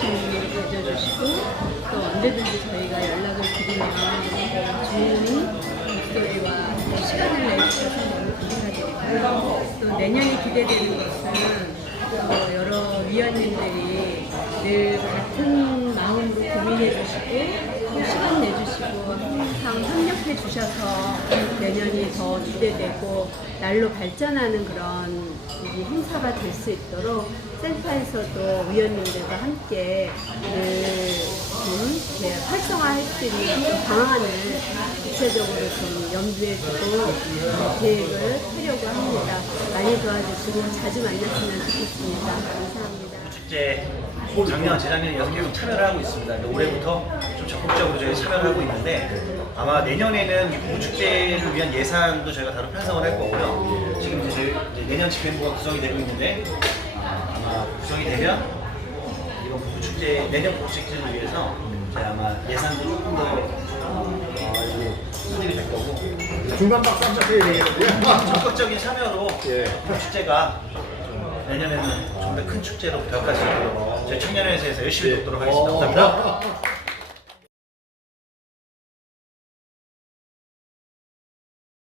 또 언제든지 저희가 연락을 드리면 좋은 목소리와 또 시간을 내주셔서 너무 감사드리고요. 또 내년이 기대되는 것은 또 여러 위원님들이 늘 같은 마음으로 고민해 주시고 또 시간 내주시고 항상 협력해 주셔서 내년이 더 기대되고 날로 발전하는 그런 이 행사가 될 수 있도록 센터에서도 위원님들과 함께 늘좀 이렇게 활성화할 수 있는 방안을 구체적으로 좀 염두에 두고 어, 계획을 하려고 합니다. 많이 도와주시고 자주 만났으면 좋겠습니다. 감사합니다. 축제 작년, 재작년 여섯 개국 참여를 하고 있습니다. 근데 올해부터 좀 적극적으로 저희 참여를 하고 있는데 아마 내년에는 이 부축제를 위한 예산도 저희가 따로 편성을 할 거고요. 지금 내년 집행부가 구성이 되고 있는데 아, 아마 구성이 되면 이번 부축제 내년 부축제를 위해서 저희 아마 예산도 조금 더 어, 수립이 될 거고 중간 박수 한번 쳐야 되겠는데요? 적극적인 참여로 예. 축제가 좀 내년에는 좀 더 큰 축제로 벽할 수 있도록 저희 청년회사에서 열심히 돕도록 하겠습니다. 감사합니다. 어.